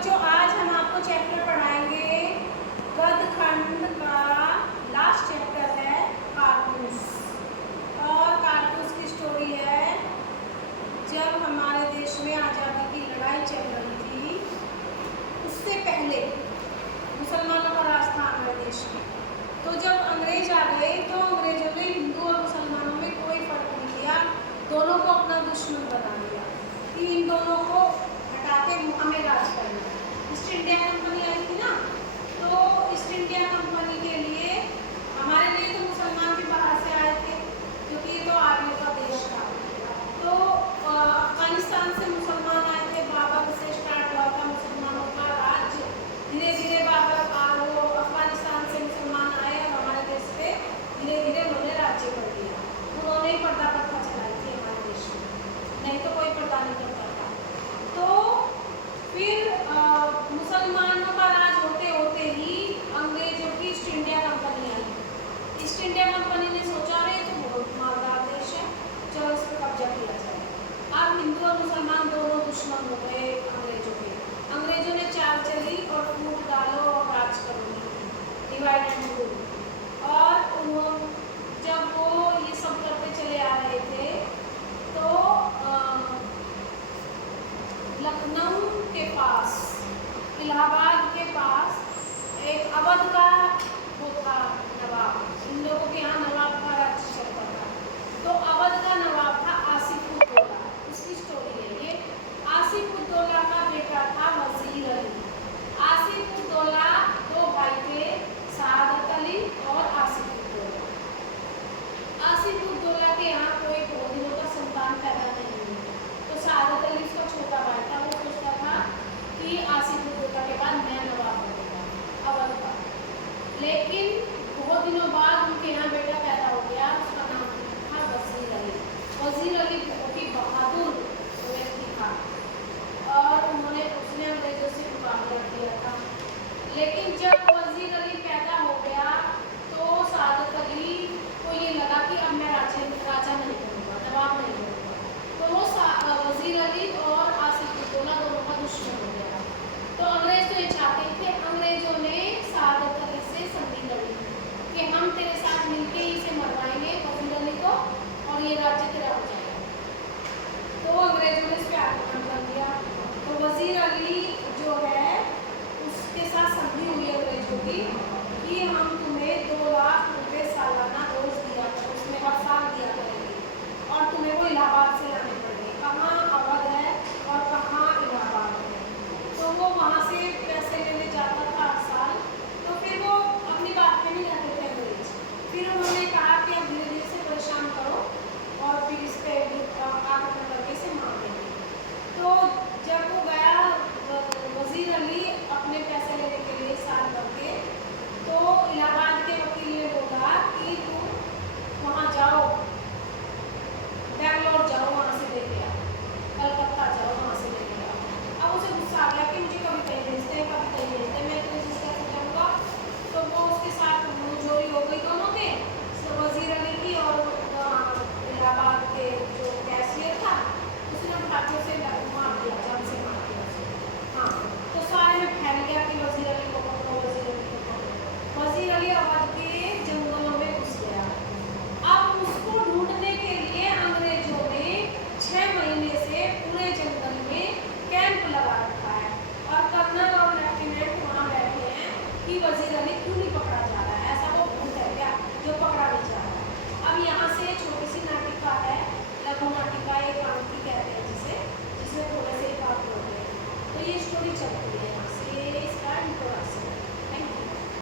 बच्चों आज हम आपको चैप्टर पढ़ाएंगे गद्य खंड का लास्ट चैप्टर है कारतूस। और कारतूस की स्टोरी है जब हमारे देश में आज़ादी की लड़ाई चल रही थी, उससे पहले मुसलमानों का राज था हमारे देश में। तो जब अंग्रेज आ गए तो अंग्रेजों ने हिंदू और मुसलमानों में कोई फर्क नहीं किया, दोनों को अपना दुश्मन बना दिया कि इन दोनों को हटा के हमें राज करना। ईस्ट इंडिया कंपनी आई थी ना, तो ईस्ट इंडिया कंपनी के लिए हमारे लिए तो मुसलमान भी बाहर से आए थे क्योंकि ये तो आर्य का देश था। तो अफगानिस्तान से मुसलमान आए थे, बाबर से स्टार्ट हुआ था मुसलमानों का राज्य। धीरे धीरे बाबर वो अफगानिस्तान से मुसलमान आए और हमारे देश पे धीरे धीरे उन्होंने राज्य कर दिया। उन्होंने ही पर्दा प्रथा चलाई थी हमारे देश में, नहीं तो कोई पर्दा नहीं करता था। तो फिर मुसलमानों का राज होते होते ही अंग्रेजों की ईस्ट इंडिया कंपनी आई। ईस्ट इंडिया कंपनी ने सोचा रहे तो बहुत मालदार देश है, चलो इस पर कब्जा किया जाए। अब हिंदू और मुसलमान दोनों दुश्मन हो गए अंग्रेजों के। अंग्रेजों ने चाल चली और फूट डालो और राज करो, डिवाइड एंड रूल। और उन्होंने जब वो ये सब करते चले आ रहे थे तो लखनऊ के पास, इलाहाबाद के पास एक अवध का वो था नवाब। इन लोगों के यहाँ नवाब का राज्य चलता था। तो अवध का नवाब था आसिफउद्दौला, उसकी स्टोरी है ये। आसिफउद्दौला का बेटा था वजीर अली। आसिफउद्दौला दो भाई थे, सआदत अली और आसिफउद्दौला। आसिफउद्दौला के यहाँ कोई बहुत दिनों तक संतान पैदा नहीं हुई, तो सआदत अली उसका छोटा भाई था। वो सोचता था कि आसिफउद्दौला के बाद मैं नवाब बनूंगा अवध का। लेकिन बहुत दिनों बाद उनके यहाँ बेटा पैदा हो गया, उसका नाम था वजीर अली। वजीर अली बहुत ही बहादुर व्यक्ति था और उसने अंग्रेजों से मुकाबला किया था। लेकिन जब वजीर अली पैदा हो गया तो सआदत अली को ये लगा कि अब मैं राजा नहीं बनूंगा, नवाब नहीं बनूंगा। तो वो वजीर अली और आसिफउद्दौला दोनों का दुश्मन हो गया। तो अंग्रेज तो ये चाहते थे, अंग्रेजों ने सआदत अली से संधि लड़ी कि हम तेरे साथ मिलके ही इसे मरवाएंगे वजीर अली को और ये राज्य तेरा हो जाएगा। तो अंग्रेजों ने इस पर आक्रमण कर दिया। तो वजीर अली जो है उसके साथ संधि हुई अंग्रेजों की कि हम तुम्हें 2 लाख रुपए सालाना रोज दिया करें, उसमें हर साल दिया करेंगे और तुम्हें वो इलाहाबाद से लाने पड़ेंगे। कहाँ अवध है और कहाँ इलाहाबाद है। तो वो वहाँ से पैसे लेने जाता था हर साल। तो फिर वो अपनी बात पे नहीं रहते थे अंग्रेज। फिर उन्होंने कहा कि अब धीरे धीरे से परेशान करो और फिर इस पर आक्रमण करके इसे मार देंगे। तो जब वो गया वजीर अली अपने पैसे लेने के लिए साल करके, तो इलाहाबाद के वकील ने बोला कि तुम वहाँ जाओ, बेंगलोर जाओ, वहाँ से लेके आओ, कलकत्ता जाओ, वहाँ से लेके आओ। अब उसे गुस्सा आ गया कि मुझे कभी कहीं भेजते हैं, कभी कहीं भेजते हैं, मैं तुम्हें जिस कैसे जाऊँगा। तो वो उसके साथ मुंहजोरी हो गई दोनों के, वजीर अली की और इलाहाबाद के जो कैशियर था उसने ठाकुर से मार दिया, जान से मार दिया उसे। हाँ, तो सारे में फैल गया कि वजीर अली को पकड़ो, वजीर अली को पकड़ो। वजीर अली अवध के जंगलों में घुस गया। अब उसको ढूंढने के लिए अंग्रेजों ने 6 महीने से पूरे जंगल में कैंप लगा रखा है और कर्नल और लेफ्टिनेंट वहाँ बैठे हैं कि वजीर अली क्यों नहीं पकड़ा जा रहा है। ऐसा वो भूत है क्या जो पकड़ा नहीं जा रहा है। अब यहाँ से छोटी सी नाटिका है, लघु नाटिका, एक पंक्ति कहते हैं जिसे, जिसमें थोड़े से पात्र होते हैं। तो ये स्टोरी चलती है।